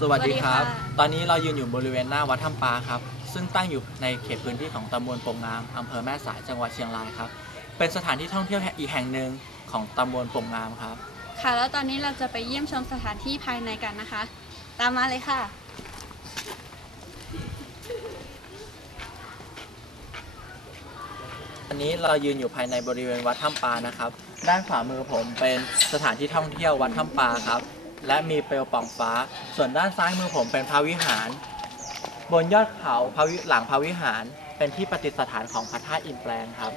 สวัสดีครับสวัสดีค่ะตอนนี้เรายืนอยู่บริเวณหน้าวัดถ้ำปลาครับ ซึ่งตั้งอยู่ในเขตพื้นที่ของตำบลโป่งงามอำเภอแม่สายจังหวัดเชียงรายครับ เป็นสถานที่ท่องเที่ยวอีกแห่งหนึ่งของตำบลโป่งงามครับ ค่ะ แล้วตอนนี้เราจะไปเยี่ยมชมสถานที่ภายในกันนะคะ ตามมาเลยค่ะ อันนี้เรายืนอยู่ภายในบริเวณวัดถ้ำปลานะครับ ด้านขวามือผมเป็นสถานที่ท่องเที่ยววัดถ้ำปลาครับ และมีเปลวป่องฟ้า ส่วนด้านซ้ายมือผมเป็นพระวิหาร บนยอดเขาพระวิหลังพระวิหาร เป็นที่ประดิษฐานของพระธาตุอินแปลงครับ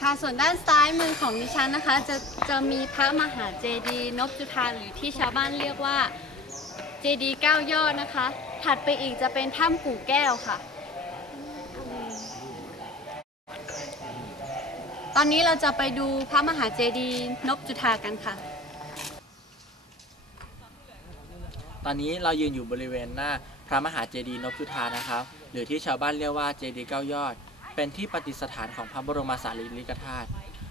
ค่ะส่วนด้านซ้ายมือของดิฉันนะคะ จะจะมีพระมหาเจดีย์นพจุธาหรือที่ชาวบ้านเรียกว่าเจดีย์เก้ายอดนะคะ ถัดไปอีกจะเป็นถ้ำกู่แก้วค่ะ ตอนนี้เราจะไปดูพระมหาเจดีย์นพจุธากันค่ะ ตอนนี้เรายืนอยู่บริเวณหน้าพระมหาเจดีย์นพจุธานะครับ หรือที่ชาวบ้านเรียกว่าเจดีย์เก้ายอด เป็นที่ประดิษฐานของพระบรมสารีริกธาตุ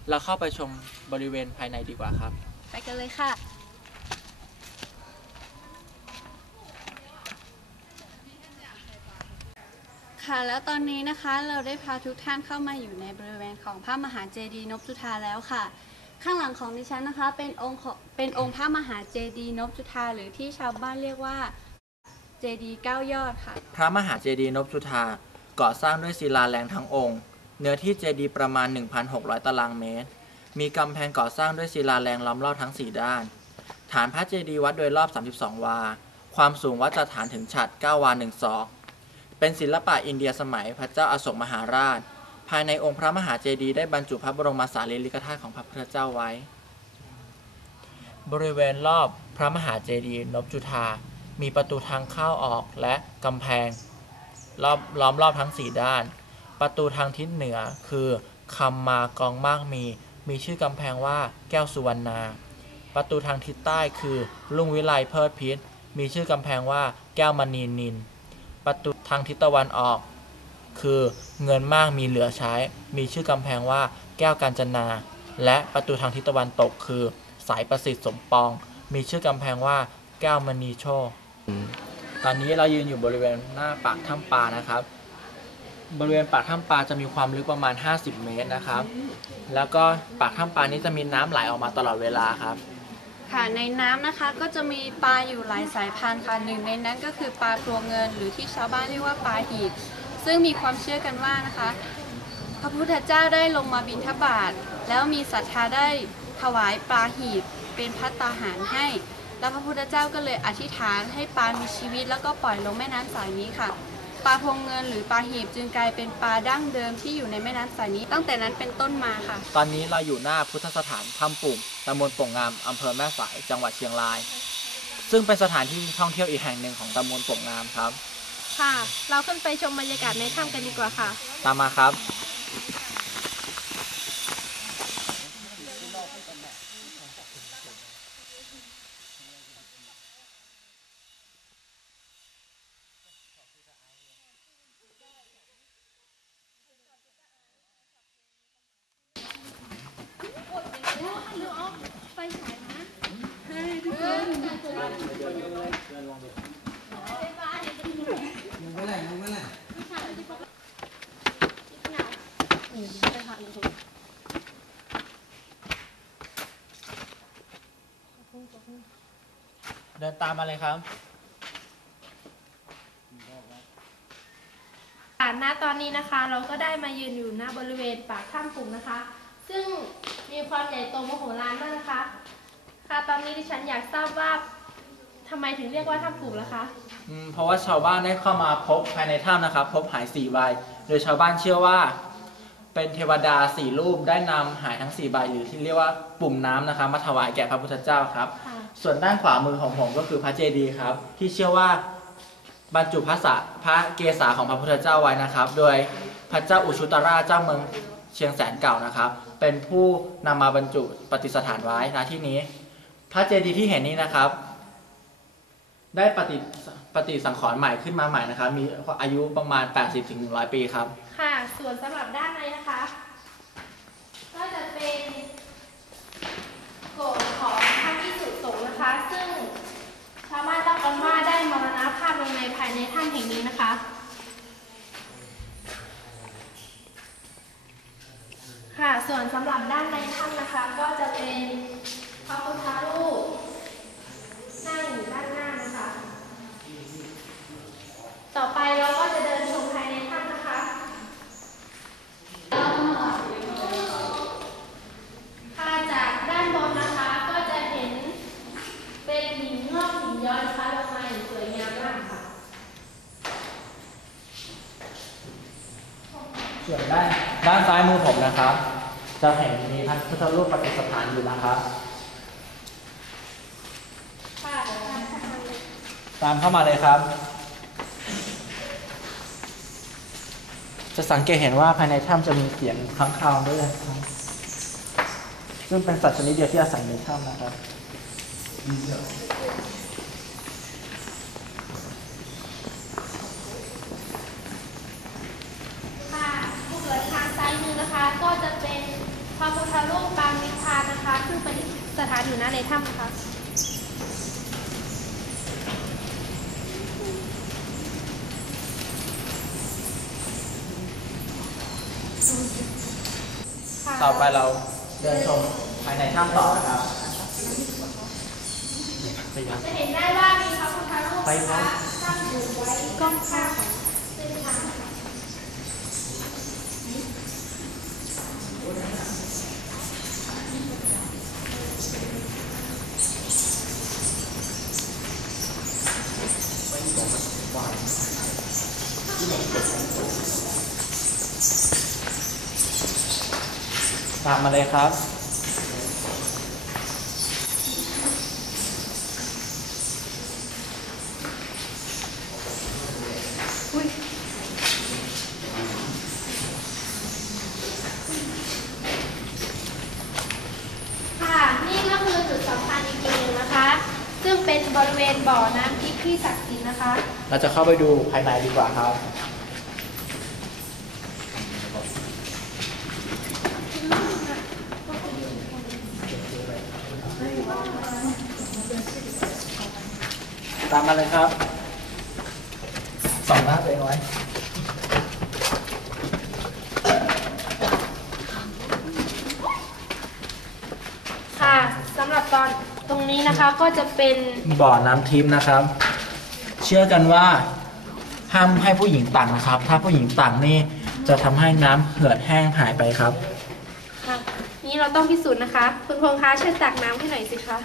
เราเข้าไปชมบริเวณภายในดีกว่าครับ ไปกันเลยค่ะ ค่ะแล้วตอนนี้นะคะเราได้พาทุกท่านเข้ามาอยู่ในบริเวณของพระมหาเจดีย์นพจุธาแล้วค่ะ ข้างหลังของดิฉันนะคะเป็นองค์ของเป็นองค์พระมหาเจดีย์นพจุธาหรือที่ชาวบ้านเรียกว่าเจดีย์เก้ายอดค่ะ พระมหาเจดีย์นพจุธาก่อสร้างด้วยศิลาแรงทั้งองค์ เนื้อที่เจดีย์ประมาณ 1,600 ตารางเมตร มีกำแพงก่อสร้างด้วยศิลาแรงล้อมรอบทั้ง 4 ด้าน ฐานพระเจดีย์วัดโดยรอบ 32 วา ความสูงวัดจากฐานถึงฉัด9วา1ศอก เป็นศิลปะอินเดียสมัยพระเจ้าอาโศกมหาราช ภายในองค์พระมหาเจดีย์ได้บรรจุพระบรมสารีริกธาตุของพระพุทธเจ้าไว้ บริเวณรอบพระมหาเจดีย์นพจุธามีประตูทางเข้าออกและกำแพงรอบล้อมรอบทั้ง 4 ด้าน ประตูทางทิศเหนือคือคำมากองมากมี มีชื่อกำแพงว่าแก้วสุวรรณา ประตูทางทิศใต้คือลุงวิไลเพิดพิษมีชื่อกำแพงว่าแก้วมณีนิน ประตูทางทิศตะวันออก คือเงินมากมีเหลือใช้ มีชื่อกำแพงว่าแก้วกาญจนา และประตูทางทิศตะวันตกคือ สายประสิทธิ์สมปอง มีชื่อกำแพงว่าแก้วมณีโชคตอนนี้เรายืนอยู่บริเวณหน้าปากถ้ำปลานะครับ บริเวณปากถ้ำปลาจะมีความลึกประมาณ 50 เมตรนะครับ แล้วก็ปากถ้ำปลานี้จะมีน้ำไหลออกมาตลอดเวลาครับ ค่ะในน้ำนะคะก็จะมีปลาอยู่หลายสายพันธุ์ค่ะหนึ่งในนั้นก็คือปลาตัวเงิน หรือที่ชาวบ้านเรียกว่าปลาหีบ ซึ่งมีความเชื่อกันว่านะคะ พระพุทธเจ้าได้ลงมาบิณฑบาตแล้วมีศรัทธาได้ถวายปลาหีบเป็นพัตตาหารให้ แล้วพระพุทธเจ้าก็เลยอธิษฐานให้ปลามีชีวิตแล้วก็ปล่อยลงแม่น้ำสายนี้ค่ะ ปลาพวงเงินหรือปลาหีบจึงกลายเป็นปลาดั้งเดิมที่อยู่ในแม่น้ำสายนี้ตั้งแต่นั้นเป็นต้นมาค่ะ ตอนนี้เราอยู่หน้าพุทธสถานถ้ำปุ่มตำบลโป่งงามอำเภอแม่สายจังหวัดเชียงราย ซึ่งเป็นสถานที่ท่องเที่ยวอีกแห่งหนึ่งของตำบลโป่งงามครับ ค่ะ เราขึ้นไปชมบรรยากาศในถ้ำกันดีกว่าค่ะ ตามมาครับ เดินตามมาเลยครับ ค่ะณตอนนี้นะคะเราก็ได้มายืนอยู่หน้าบริเวณปากถ้ำปุ่งนะคะ ซึ่งมีความใหญ่โตมโหฬารมากนะคะ ค่ะตอนนี้ดิฉันอยากทราบว่าทำไมถึงเรียกว่าถ้ำปุ่งล่ะคะ อืมเพราะว่าชาวบ้านได้เข้ามาพบภายในถ้ำนะครับ พบหายสี่ใบ โดยชาวบ้านเชื่อว่า เป็นเทวดาสี่รูปได้นำหายทั้งสี่ใบหรือที่เรียกว่าปุ่มน้ำนะครับมาถวายแก่พระพุทธเจ้าครับ ค่ะ ส่วนด้านขวามือของผมก็คือพระเจดีย์ครับ ที่เชื่อว่าบรรจุพระสะพระเกศาของพระพุทธเจ้าไว้นะครับ โดยพระเจ้าอุชุตราชเจ้าเมืองเชียงแสนเก่านะครับ เป็นผู้นำมาบรรจุปฏิสถานไว้ณที่นี้ พระเจดีย์ที่เห็นนี้นะครับ ได้ปฏิปฏิสังขรณ์ใหม่ขึ้นมาใหม่นะครับ มีอายุประมาณ 80-100 ปีครับ ค่ะ ส่วนสำหรับด้านในนะคะ ก็จะเป็นโกรธของพระพิสุสงฆ์นะคะ ซึ่งชาวบ้านตั้งกันว่าได้มรณภาพลงในภายในถ้ำแห่งนี้นะคะค่ะส่วนสำหรับด้านในถ้ำนะคะ ก็จะเป็นพระพุทธรูป ปประดิษฐานอยู่นะครับค่ะเดี๋ยวเราจะทำเลยตามเข้ามาเลยครับ จะสังเกตเห็นว่าภายในถ้ำจะมีเสียงค้างคาวด้วยนะครับซึ่งเป็นสัตว์ชนิดเดียวที่อาศัยในถ้ำนะครับ ค่ะส่วนทางซ้ายมือนะคะ ก็จะเป็นพ ระพุทธรูปปางนิพพานนะคะซึ่งเป็นสถานอยู่ณในถ้ำนะคะค่ะต่อไปเราเดินชมภายในถ้ำต่อนะครับจะเห็นได้ว่ามีพระพุทธรูปไปครันะบคะตั้งอยู่ไว้ก้องข้างของเส้นทางค่ะ ตา มมาเลยครับ ค่ะ นี่ก็คือจุดสำคัญอีกจุดหนึ่งนะคะ ซึ่งเป็นบริเวณบ่อน้ำทิพย์ที่ศักดิ์สิทธิ์นะคะ เราจะเข้าไปดูภายในดีกว่าครับ ตามมาเลยครับสองหน้าตัวเองไว้ค่ะสำหรับตอนตรงนี้นะคะก็จะเป็นบ่อน้ำทิพย์นะครับ เชื่อกันว่าห้ามให้ผู้หญิงตักนะครับ ถ้าผู้หญิงตักนี่จะทำให้น้ำเหือดแห้งหายไปครับ ค่ะนี่เราต้องพิสูจน์นะคะ คุณพงษ์คะช่วยตักน้ำให้หน่อยสิคะ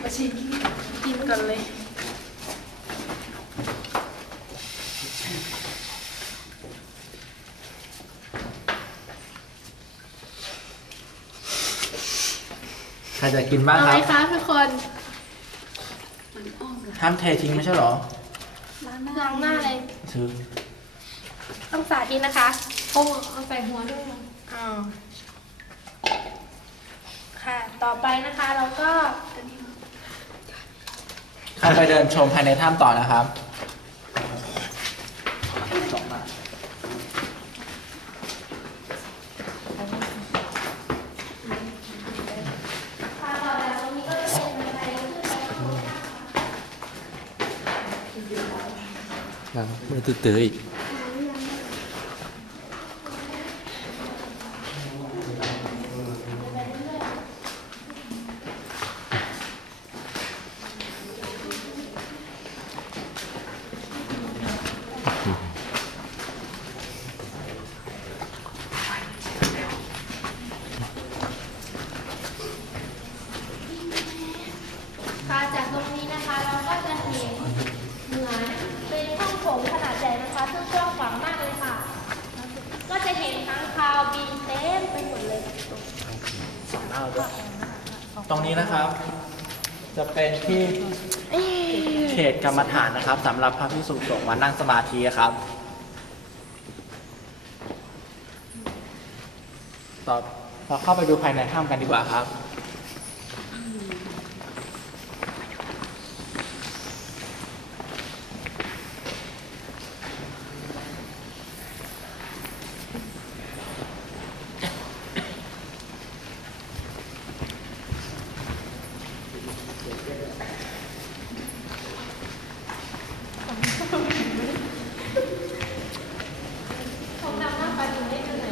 มา ชิมกินก่อนเลย ใครจะกินบ้างเอาคไหรัมบคะทุกคนห้ามเททิ้งไม่ใช่เหรอลองหน้าเลยซื้อ ต้องสาธิตนะคะโอ้เอาใส่หัวด้วยอ๋อค่ะ ต่อไปนะคะเราก็ เข้าไปเดินชมภายในถ้ำต่อนะครับค่ะต่อจากตรงนี้ก็จะเป็นบันไดขึ้นไปข้างบนค่ะ มือตื้อๆอีก ค่ะจากตรงนี้นะคะเราก็จะเห็นเหมือนเป็นห้องโถงขนาดใหญ่นะคะซึ่งกว้างขวางมากเลยค่ะ ก็จะเห็นค้างคาวบินเต็มไปหมดเลย ตรงนี้นะครับ จะเป็นที่เขตกรรมฐานนะครับสำหรับพระพิสุสงฆ์มานั่งสมาธิครับ ต่อเราเข้าไปดูภายในถ้ำกันดีกว่าครับ ผมนำหน้าไปถึงได้จนไหย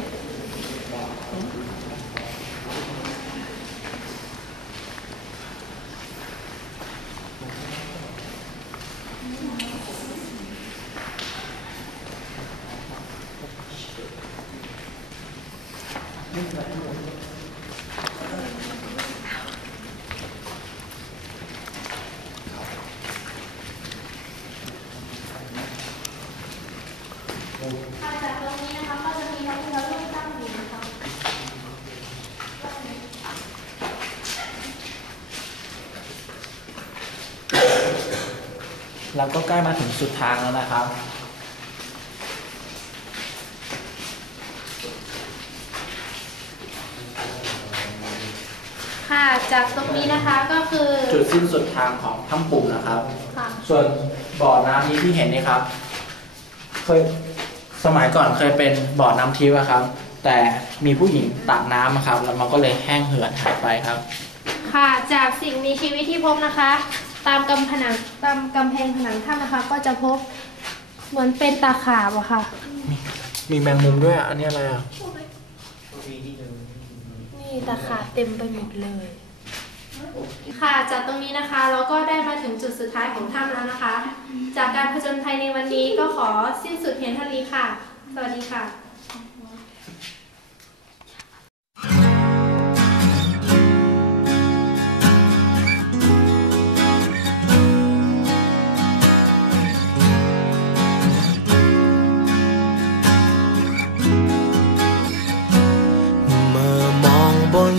ค่ะจากตรงนี้นะคะก็จะมีพระพุทธรูปตั้งอยู่นะคะเราก็ใกล้มาถึงสุดทางแล้วนะครับ ค่ะ จากตรงนี้นะคะก็คือ จุดสิ้นสุดทางของถ้ำปุ่มนะครับ ค่ะ ส่วนบ่อน้ำนี้ที่เห็นนี่ครับ เคย สมัยก่อนเคยเป็นบ่อน้ำทิพย์อะครับ แต่มีผู้หญิงตักน้ำอะครับ แล้วมันก็เลยแห้งเหือดหายไปครับ ค่ะ จากสิ่งมีชีวิตที่พบนะคะ ตามกำผนังตามกำแพงผนังถ้ำนะคะ ก็จะพบเหมือนเป็นตาขาบอะค่ะ มีแมงมุมด้วยอะอันนี้อะไรอะนี่ตาขาบเต็มไปหมดเลย ค่ะจากตรงนี้นะคะเราก็ได้มาถึงจุดสุดท้ายของถ้ำแล้วนะคะ จากการผจญภัยในวันนี้ก็ขอสิ้นสุดเพียงเท่านี้ค่ะ สวัสดีค่ะ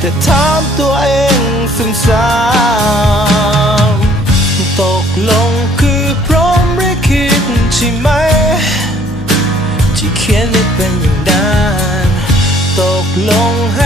แต่ถามตัวเองซ้ำๆตกลงคือพร้อมหรือคิดใช่ไหม ที่เขียนได้เป็นอย่างนั้นตกลงให้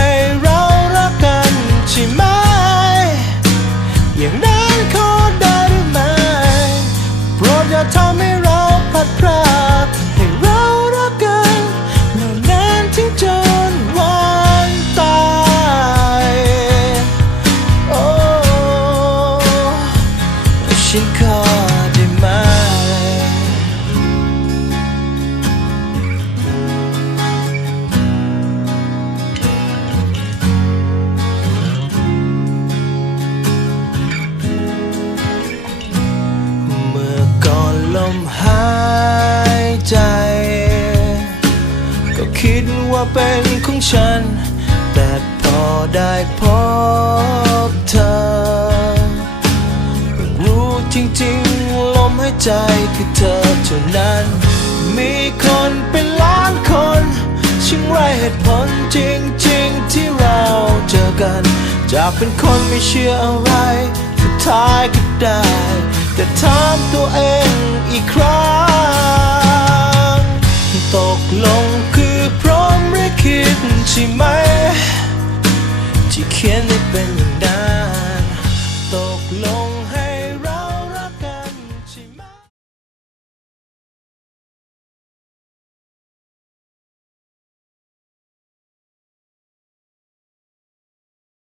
หายใจ ก็คิดว่าเป็นของฉัน แต่พอได้พบเธอรู้จริงๆลมหายใจคือเธอเท่านั้น มีคนเป็นล้านคนช่างไรเหตุผลจริงๆที่เราเจอกัน จากเป็นคนไม่เชื่ออะไรสุดท้ายก็ได้ แต่ถามตัวเองอีกครั้ง ตกลงคือพร้อมหรือคิดใช่ไหม ที่เขียนให้เป็นอย่างนั้น